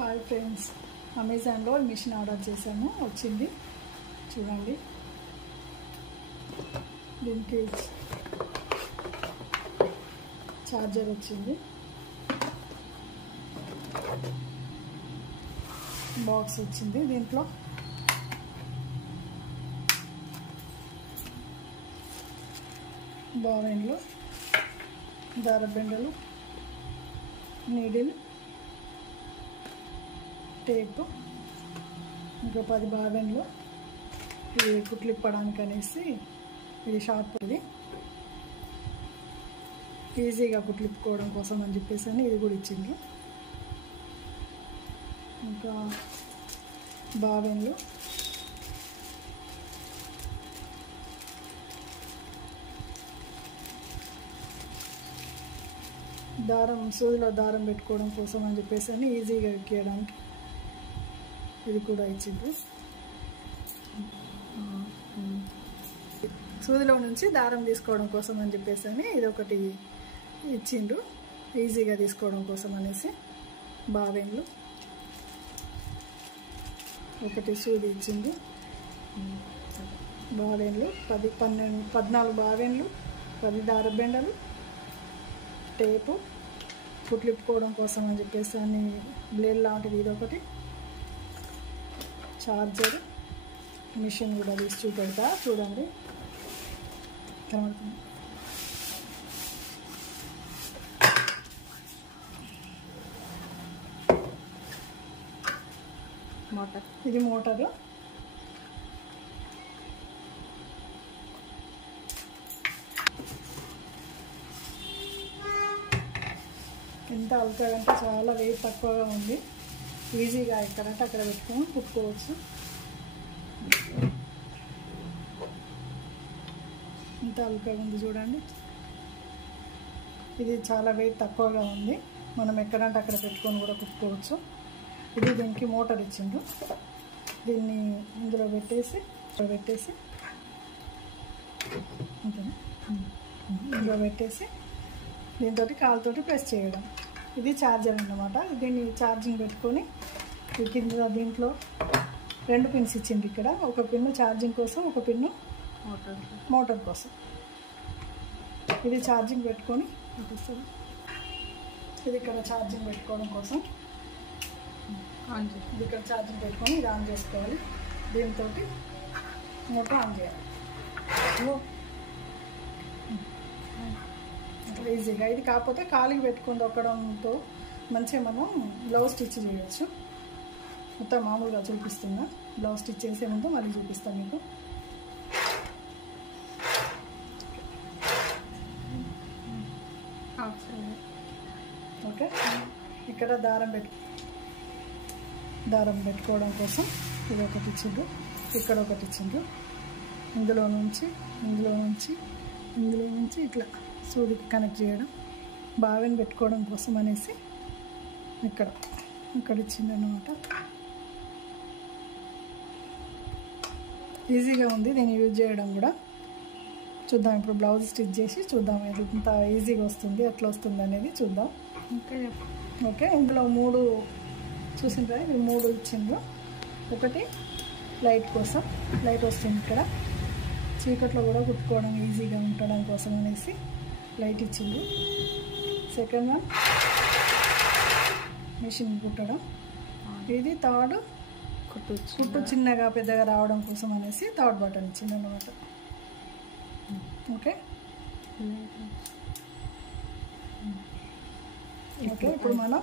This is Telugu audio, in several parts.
హాయ్ ఫ్రెండ్స్, అమెజాన్లో మిషన్ ఆర్డర్ చేశాను, వచ్చింది చూడండి. దీనికి ఛార్జర్ వచ్చింది, బాక్స్ వచ్చింది. దీంట్లో బావెన్లు, దారబెండలు, నీడిల్, టేపు, ఇంకా 10 బావెన్లు. ఇది కుట్లు ఇప్పడానికి అనేసి, ఇది షార్ప్, ఇది ఈజీగా కుట్లు ఇప్పుకోవడం కోసం అని చెప్పేసి అని ఇది కూడా ఇచ్చింది. ఇంకా బావెన్లు, దారం, సూదిలో దారం పెట్టుకోవడం కోసం అని చెప్పేసి అని ఈజీగా ఎక్కియడానికి ఇది కూడా ఇచ్చిండ్రు. సూదిలో నుంచి దారం తీసుకోవడం కోసం అని చెప్పేసి అని ఇది ఒకటి ఇచ్చిండ్రు, ఈజీగా తీసుకోవడం కోసం అనేసి. బావెన్లు ఒకటి సూది ఇచ్చింది. బావెన్లు 14 బావెన్లు, 10 దారబెండలు, టేపు, కుట్లిప్పుకోవడం కోసం అని చెప్పేసి అని బ్లేడ్ లాంటిది ఇది ఒకటి, ఛార్జర్, మిషన్ కూడా తీసి చూపెడతా చూడండి. కనబడుతుంది. మోటార్, ఇది మోటారు. ఎంత అల్కగా అంటే చాలా వెయిట్ తక్కువగా ఉంది, ఈజీగా ఎక్కడంటే అక్కడ పెట్టుకొని కుట్టుకోవచ్చు. ఎంత అల్కగా ఉంది చూడండి. ఇది చాలా వెయిట్ తక్కువగా ఉంది, మనం ఎక్కడంటే అక్కడ పెట్టుకొని కూడా కుట్టుకోవచ్చు. ఇది దీనికి మోటార్ ఇచ్చిండు, దీన్ని ఇందులో పెట్టేసి ఇందులో పెట్టేసి దీంతో కాలుతోటి ప్రెస్ చేయడం. ఇది ఛార్జర్ అన్నమాట. దీన్ని ఛార్జింగ్ పెట్టుకొని కింద దీంట్లో 2 పిన్స్ ఇచ్చింది. ఇక్కడ ఒక పిన్ను ఛార్జింగ్ కోసం, ఒక పిన్ను మోటార్ కోసం. ఇది ఛార్జింగ్ పెట్టుకొని ఇది ఇక్కడ ఛార్జింగ్ పెట్టుకోవడం కోసం, ఇది ఇక్కడ ఛార్జింగ్ పెట్టుకొని ఇది ఆన్ చేసుకోవాలి. దీంతో మోటార్ ఆన్ చేయాలి ఈజీగా. ఇది కాకపోతే కాలికి పెట్టుకొని దొక్కడంతో మంచిగా మనం బ్లౌజ్ స్టిచ్ చేయవచ్చు. మొత్తం మామూలుగా చూపిస్తున్నా, బ్లౌజ్ స్టిచ్ చేసే ముందు మళ్ళీ చూపిస్తాను మీకు. ఓకే, ఇక్కడ దారం పెట్టుకోవడం కోసం ఇది ఒకటి ఇచ్చిండ్రు, ఇక్కడ ఒకటి ఇచ్చిండ్రు. ఇందులో నుంచి ఇట్లా సూదికి కనెక్ట్ చేయడం, బావెన్ పెట్టుకోవడం కోసం అనేసి ఇక్కడ ఇచ్చింది అన్నమాట. ఈజీగా ఉంది దీన్ని యూజ్ చేయడం కూడా. చూద్దాం ఇప్పుడు బ్లౌజ్ స్టిచ్ చేసి చూద్దాం ఎంత ఈజీగా వస్తుంది, ఎట్లా వస్తుంది అనేది చూద్దాం. ఓకే, ఇందులో 3 చూసిండ్రా, ఇవి 3 ఇచ్చిండ్రు. ఒకటి లైట్ కోసం, లైట్ వస్తుంది ఇక్కడ, చీకట్లో కూడా కుట్టుకోవడం ఈజీగా ఉండడం కోసం అనేసి లైట్ ఇచ్చింది. సెకండ్ వన్ మిషన్ కుట్టడం, ఇది థర్డ్ కుట్టు చిన్నగా పెద్దగా రావడం కోసం అనేసి థర్డ్ బటన్ ఇచ్చింది అన్నమాట. ఓకే ఓకే, ఇప్పుడు మనం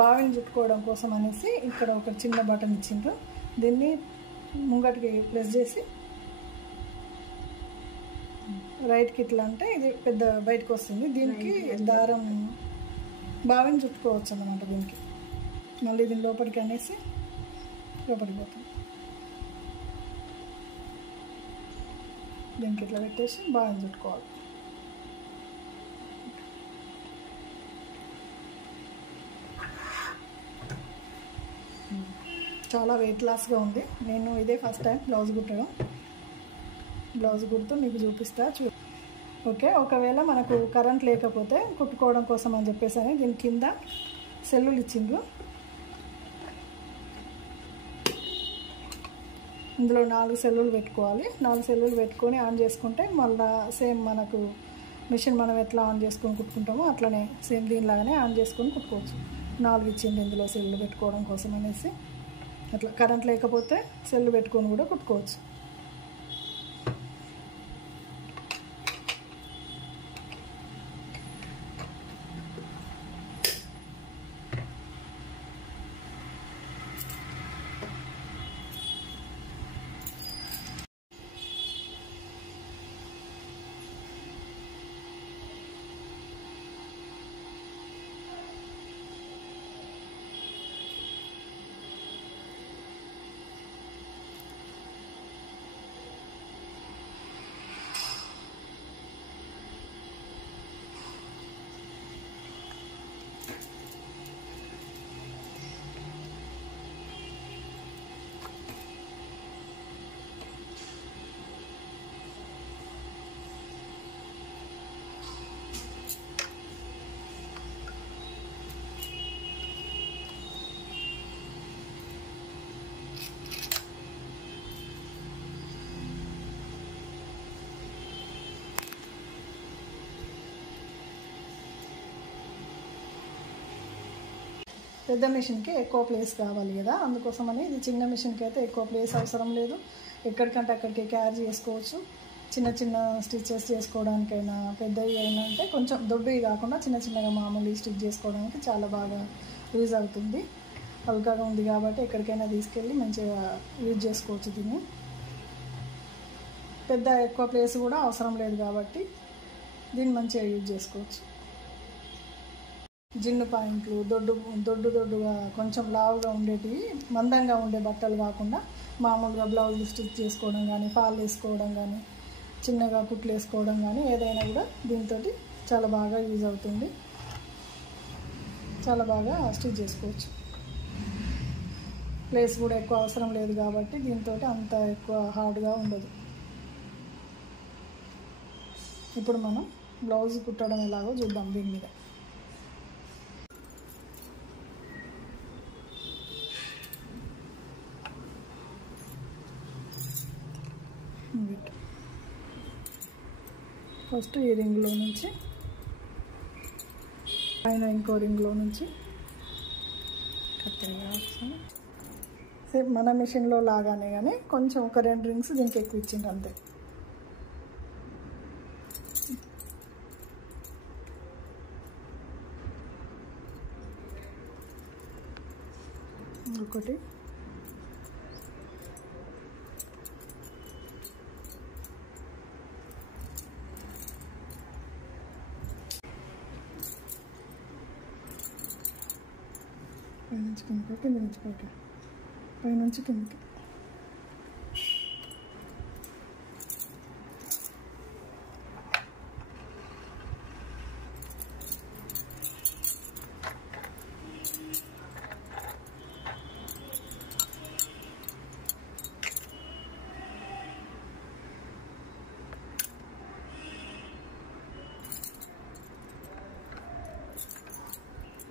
బావిని చుట్టుకోవడం కోసం అనేసి ఇక్కడ ఒక చిన్న బటన్ ఇచ్చిండ్రు. దీన్ని ముంగటికి ప్రెస్ చేసి రైట్కి ఇట్లా అంటే ఇది పెద్ద బయటకు వస్తుంది. దీనికి దారం బావిని చుట్టుకోవచ్చు అన్నమాట. దీనికి మళ్ళీ దీని లోపలికి అనేసి లోపలికి పోతుంది. దీనికి ఇట్లా పెట్టేసి బాగా చుట్టుకోవాలి. చాలా వెయిట్ లాస్గా ఉంది. నేను ఇదే ఫస్ట్ టైం బ్లౌజ్ కుట్టడం. బ్లౌజ్ కుడుతూ మీకు చూపిస్తా ఓకే. ఒకవేళ మనకు కరెంట్ లేకపోతే కుట్టుకోవడం కోసం అని చెప్పేసి దీని కింద సెల్లులు ఇచ్చిండ్రు. ఇందులో 4 సెల్లులు పెట్టుకోవాలి. 4 సెల్లులు పెట్టుకొని ఆన్ చేసుకుంటే మళ్ళీ సేమ్ మనకు మిషన్ మనం ఎట్లా ఆన్ చేసుకొని కుట్టుకుంటామో అట్లనే సేమ్ దీనిలాగానే ఆన్ చేసుకొని కుట్టుకోవచ్చు. 4 ఇచ్చింది ఇందులో సెల్లు పెట్టుకోవడం కోసం అనేసి. అట్లా కరెంట్ లేకపోతే సెల్లు పెట్టుకొని కూడా కుట్టుకోవచ్చు. పెద్ద మిషన్కి ఎక్కువ ప్లేస్ కావాలి కదా, అందుకోసమని ఇది చిన్న మిషన్కి అయితే ఎక్కువ ప్లేస్ అవసరం లేదు. ఎక్కడికంటే అక్కడికి క్యారీ చేసుకోవచ్చు. చిన్న చిన్న స్టిచెస్ చేసుకోవడానికైనా, పెద్దవి అయినా అంటే కొంచెం దొడ్డువి కాకుండా చిన్న చిన్నగా మామూలు స్టిచ్ చేసుకోవడానికి చాలా బాగా యూజ్ అవుతుంది. హల్కాగా ఉంది కాబట్టి ఎక్కడికైనా తీసుకెళ్ళి మంచిగా యూజ్ చేసుకోవచ్చు. దీన్ని పెద్ద ఎక్కువ ప్లేస్ కూడా అవసరం లేదు కాబట్టి దీన్ని మంచిగా యూజ్ చేసుకోవచ్చు. జిన్ను పాయింట్లు దొడ్డుగా కొంచెం లావుగా ఉండేటివి, మందంగా ఉండే బట్టలు కాకుండా మామూలుగా బ్లౌజ్ స్టిచ్ చేసుకోవడం కానీ, ఫాల్ వేసుకోవడం కానీ, చిన్నగా కుట్లు వేసుకోవడం కానీ ఏదైనా కూడా దీంతో చాలా బాగా యూజ్ అవుతుంది. చాలా బాగా స్టిచ్ చేసుకోవచ్చు. ప్లేస్ కూడా ఎక్కువ అవసరం లేదు కాబట్టి దీంతో అంత ఎక్కువ హార్డ్గా ఉండదు. ఇప్పుడు మనం బ్లౌజ్ కుట్టడం ఎలాగో చూద్దాం. దీని మీద ఫస్ట్ ఈ రింగ్లో నుంచి పైన ఇంకో రింగ్లో నుంచి సేమ్ మన మిషన్లో లాగానే కానీ కొంచెం ఒక 2 రింగ్స్ దీనికి ఎక్కువ ఇచ్చింది అంతే. ఒకటి పైనుంచి కిందకి, కింద నుంచి పైకి, పైనుంచి కిందకి.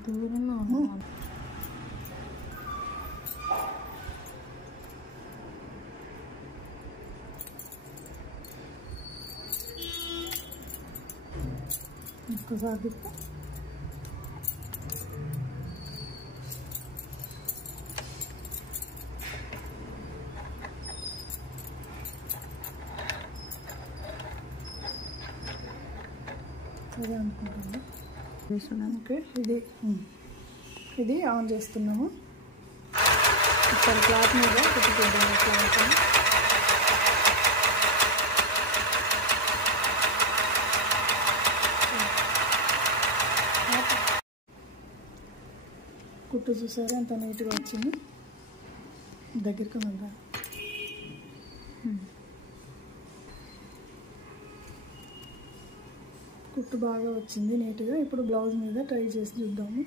దూరంలో ఒక్కసారి తిప్పి సరే అనుకుంటున్నాను. ఓకే, ఇది ఆన్ చేస్తున్నాము. ఒకసారి క్లాత్ మీద పెట్టుకుంటాము. క్లాత్ కుట్టు చూసారా ఎంత నీట్గా వచ్చింది. దగ్గరికి ఉందా, కుట్టు బాగా వచ్చింది నీట్గా. ఇప్పుడు బ్లౌజ్ మీద ట్రై చేసి చూద్దాము.